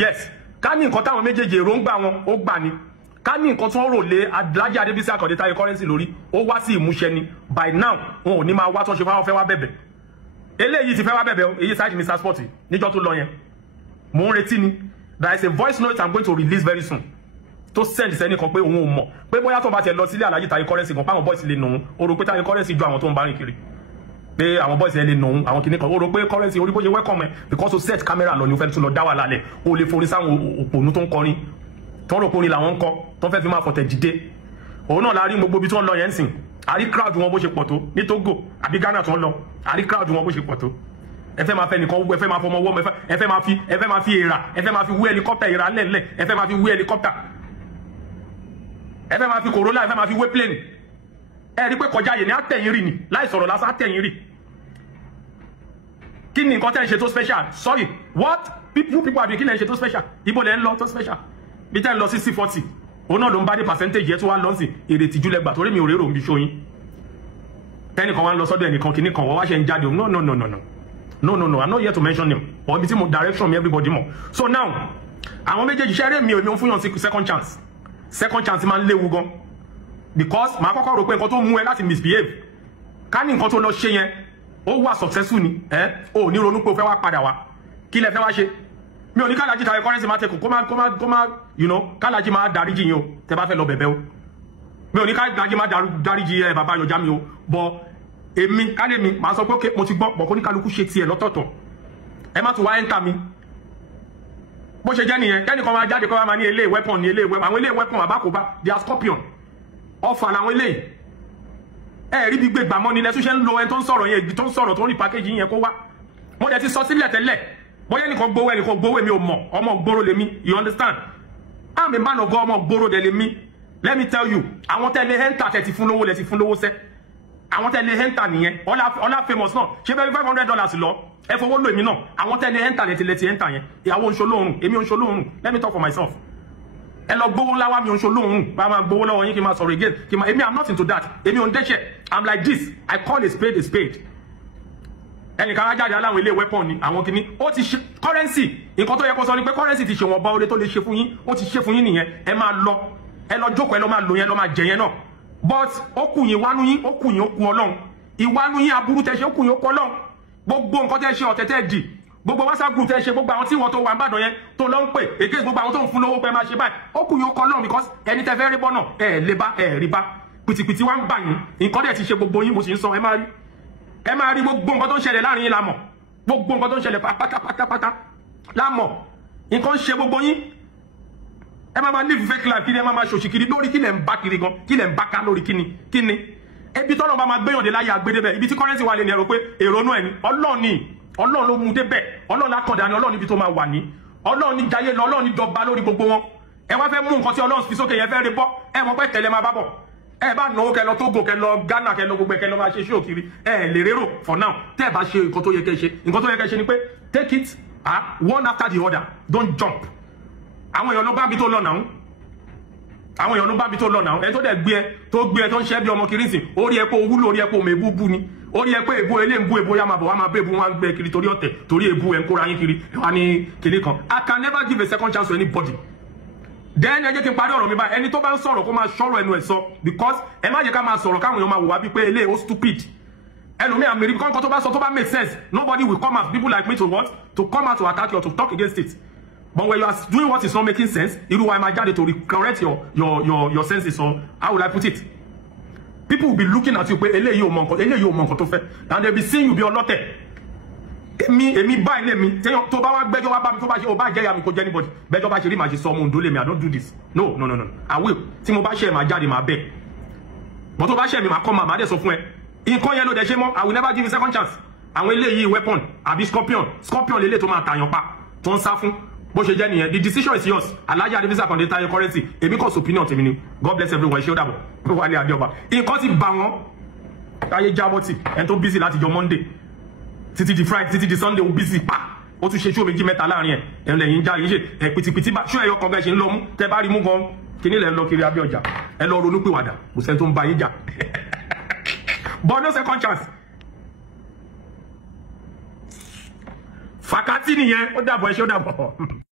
yes ká ní nǹkan táwọn méjèèjì èròǹgbà wọn ó gbà ní ká ní nǹkan tí wọ́n rò lé Alhaji Adébísí Àkàndé Táyé Currency lórí ó wá sí ìmúṣẹ ni by now wọn ò ní máa wá tó ṣe fẹ́ wá bẹ̀bẹ̀ eléyìí ti fẹ́ wá bẹ̀bẹ̀ èyí sáàjì Mr Sport níjọ́ tó lọ yẹn mò ń retí ni there is a voice note I'm going to release very soon to send sẹ́ni kan pé òun ò mọ̀ pé bóyá tó bá tiẹ̀ lọ sílé Alhaji Táyé Currency kan páwọn boys lè nù ún ó rò pé Táyé Currency ju àwọn tó ń bá rìn kiri pé àwọn boys lè nù ún àwọn kìnnì kan ó rò pé Currency orí bó ṣe welcome ẹ because o set camera lọ ni o fẹ́ tún lọ dá wà lálẹ́ o lè forí sáwọn òpònú tó ń kọrin tó ń rò porin làwọn ń kọ tó ń fẹ́ fi máa fọ̀tẹ̀ dìde òun náà la rí gbogbo ibi tó ń lọ yẹn sìn àrí crowd wọn bó ṣe pọ̀ tó ní Togo àbí Ghana tó ń lọ àrí crowd wọn bó ṣe pọ̀ tó ẹ fẹ́ máa fẹ́ nìkan ẹ fẹ́ máa fọmọ wọ́mọ ẹ fẹ́ máa fi èèrà ẹ fẹ́ máa fi wé helicopter èèrà lẹ́lẹ̀ ẹ fẹ́ máa fi wé helicopter ẹ fẹ́ máa fi Corolla ẹ fẹ́ máa fi wé plane ẹ rí pé kọjá yẹn ni àtẹ̀yìn rì ni láì sọ̀rọ̀ lásán àtẹ̀yìn rì kí ni nǹkan tẹ́ ń ṣe tó special sorry what you people àbí kí lẹ́ ń ṣe tó special ibo lẹ́ ń lọ tó special bí tẹ́ ń lọ sí C40 òun náà ló ń bá dé percentage yẹn tó wá lọ́sìn èrè tìjú lẹ́gbà torí mi ò rérò ń bí ṣóyín tẹ́nìkan wá ń lọ sọ́dọ̀ ẹnìkan kìíní kan wọ́n wá ṣe ń jáde no I'm not here to mention him or ibi tí mo direction mi everybody mọ̀ so now àwọn méjèèjì ṣẹ́rẹ́ mi ò ní fún yàn sí second chance máa ń léwu gan because màá kọ́kọ́ rò pé nǹkan tó mú ẹ láti misbehave ká ní nǹkan tó lọ ṣe yẹn ó wà successful ni ó ní ronú pé ó fẹ́ wá padà wá kí lẹ fẹ́ wá ṣe mi ò ní k'Alhaji Táyé Currency máa tẹkùn kó má you know k'Alhaji máa dáríjì yín o tẹ bá fẹ́ lọ bẹ̀bẹ̀ o mi ò ní k'Alhaji máa dáríjì bàbá Ayọ̀já mi o bọ èmi kálẹ̀ mi màá sọ pé ok mo ti gbọ́ bọ̀ kó ní kálukú ṣe tiẹ̀ lọ́tọ̀ọ̀tọ̀ ẹ má tún wá ẹ́ńtà mi bó ṣe jẹ́ nìyẹn kẹ́nìkan máa jáde kọ́ máa ní ilé weapon ní ilé weapon àwọn ilé weapon àbákòbá they are scorpion ọ̀fà làwọn ilé ẹ rí bí gbégbá mọ́ nílẹ̀ tó ṣe ń lo ẹni tó ń sọ̀rọ̀ yẹn tó ń sọ̀rọ̀ tó ń rí package yẹn kó wá mo dẹ̀ ti sọ sílẹ̀ tẹ́lẹ̀ bóyá ẹnìkan gbowó èmi ò mọ̀ ọmọ gbòòrò lèmi you understand I'm a man of God ọmọ gbòòrò dẹ̀ lèmi let me tell you àwọn tẹ́lẹ̀ ẹ́ńtà tẹ̀ ti fún lówó lẹ̀ ti fún lówó sẹ́ àwọn tẹ́lẹ̀ ẹ́ńtà nìyẹn ọlá famous náà ṣé bẹ́ẹ̀ $500 lọ ẹ fowó lò èmi náà àwọn tẹ́lẹ̀ ẹ́ńtà lẹ́tì ẹ́ńtà yẹn ìyàwó oṣolóhùn èmi oṣolóhùn let me talk for myself ẹ lọ gbowó ńlá wá mi oṣolóhùn bá máa gbowó lọ́wọ́ yín kí n máa sọ̀rọ̀ again kí n máa èmi I'm not into that èmi ò ń dẹ́ṣẹ̀ I'm like this I call a spade a spade ẹnìkan ajáde aláwọn ilé weapon ni àwọn kìíní ó ti ṣe Currency nǹkan tó yẹ kó sọ ni pé Currency ti ṣe wọn bá oore tó lè ṣe fún yín ó ti ṣe fún yín nìyẹn ẹ máa lọ ẹ lọ jókòó ẹ lọ máa lò yẹn lọ máa jẹ yẹn náà but ó kù yín wánú yín ó kù yín ó kù Ọlọ́run ìwánú yín aburú tẹ ṣe ó kù yín ó kù Ọlọ́run gbogbo nǹkan tẹ ṣe ọ̀tẹ̀ tẹ dì gbogbo WhatsApp group tẹ ṣe gbogbo àwọn tí wọn tó wà ń bàdàn yẹn tó lọ ń pè èké gbogbo àwọn tó ń fún lówó pé máa ṣe báyìí ó kù yín ó kù Ọlọ́run because ẹni tẹ fẹ́ rí bọ́ náà ẹ lè bá ẹ rí bá pìtìpìtì wá ń bà yín nǹkan dẹ̀ ti ṣe gbogbo yín mo sì ń sọ ẹ máa rí gbogbo nǹkan tó ń ṣẹlẹ̀ láàrin yín la mọ̀ gbogbo nǹkan tó ń ṣẹlẹ̀ pátápátá la mọ̀ nǹkan ń ṣe gbogbo yín ẹ máa live fake life kí ni ẹ máa ṣòṣì kiri lórí kí lẹ̀ ń bá kiri gan kí lẹ̀ ń bá ká lórí kíni ebi tọ́lọ́ bá máa gbéyàn dé láyé àgbédébẹ̀ ibi tí Currency wà lè ní ẹ̀rọ pé èrò inú ẹ̀ ni Ọlọ́run ló mú débẹ̀ Ọlọ́run lákọ̀dá ni Ọlọ́run níbi tó máa wà ní Ọlọ́run ní jayé lọ Ọlọ́run ní jọba lórí gbogbo wọn ẹ wá fẹ́ mú nǹkan tí Ọlọ́run fi sókè yẹn fẹ́ rí bọ́ ẹ mọ̀ pé tẹ̀lé máa bá bọ̀ ẹ bá náwó kẹ lọ Togo kẹ lọ Ghana kẹ lọ gbogbo ẹ kẹ lọ máa ṣe ṣó kiri ẹ lè rérò for now tẹ́ ẹ bá ṣe nǹkan tó yẹ kẹ́ ṣe nǹkan tó yẹ kẹ́ ṣe ni pé take it one after the other don't jump àwọn èèyàn ló bá bi tó lọ náà àwọn èèyàn ló bá bi tó lọ náà ẹ tó dẹ̀ gbé ẹ tó ń ṣe bí ọmọ kiri sìn orí ẹ pé owúlò orí ẹ pé òmè bú ni orí ẹ pé èbú elé ń bú èbó yá máa bọ̀ wá máa bẹ́ èbú wọn gbé kiri torí ọ̀tẹ̀ torí èbú ẹ ń kóra yín kiri ẹ wá ní kiri kan I can never give a second chance to anybody then ẹ jẹ́ kí n parí ọ̀rọ̀ mi báyìí ẹni tó bá ń sọ̀rọ̀ kó máa ṣọ́rọ̀ ẹnu ẹ̀ sọ because ẹ má jẹ́ ká máa sọ̀rọ̀ káwọn èèyàn máa wò wá bí pé eléyìí ó stupid ẹlòmíì àmì ìrìbí kọ́ńkọ́ tó bá sọ tó bá make sense nobody will come out people like me to what to come out to attack you or to talk against it but when you are doing what is not making sense irú wa ẹ máa jáde to correct your senses or how will I put it people will be looking at you pé eléyìí ò mọ nǹkan tó fẹ́ and they be seeing you be ọlọ́tẹ̀ èmi báyìí lè mi tó bá wá gbẹ́jọ́ wá bá mi tó bá ṣe ò bá jẹ́ ìyá mi kò jẹ́ anybody gbẹ́jọ́ bá ṣe rí màá ṣe sọ ọmọ òǹdó lè mi I don't do this no I will tí mo bá ṣe màá jáde màá bẹ̀ but tó bá ṣe mi màá kọ́ màá dẹ̀ sọ fún ẹ nǹkan yẹn ló dẹ̀ ṣe mọ́ I will never give you second chance àwọn eléyìí weapon àbí scorpion lélẹ̀ tó máa tàyàn pa tó ń sá fún bó ṣe jẹ́ nìyẹn the decision is yours Alhaji Adébísí Àkàndé Táyé Currency èmi kò sọ opinion tèmi ni God bless everyone ṣé ó dàbọ̀ Wálé Adéọba nǹkan ti bà wọ́n táyé jábọ́ tì ẹni tó busy láti jọ Monday títí di Friday títí di Sunday ó busy pa ó tún ṣe ṣó méjì mẹ́ta láàrin ẹ̀ ẹ̀ lẹ́yìn já yìí ṣe ẹ̀ pìtìpìtì bá ṣó ẹ̀yọ kan bẹ́ẹ̀ ṣe ń lọ mú tẹ́ bá rí mú gan kíní lẹ̀ ń lọ kiri abẹ́ ọjà ẹ lọ ronú pìwàdà kò sẹ́ni tó ń ba yín jà but no second chance fàkàtì nìyẹn ó dàbọ̀ ẹ ṣé ó dàbọ̀.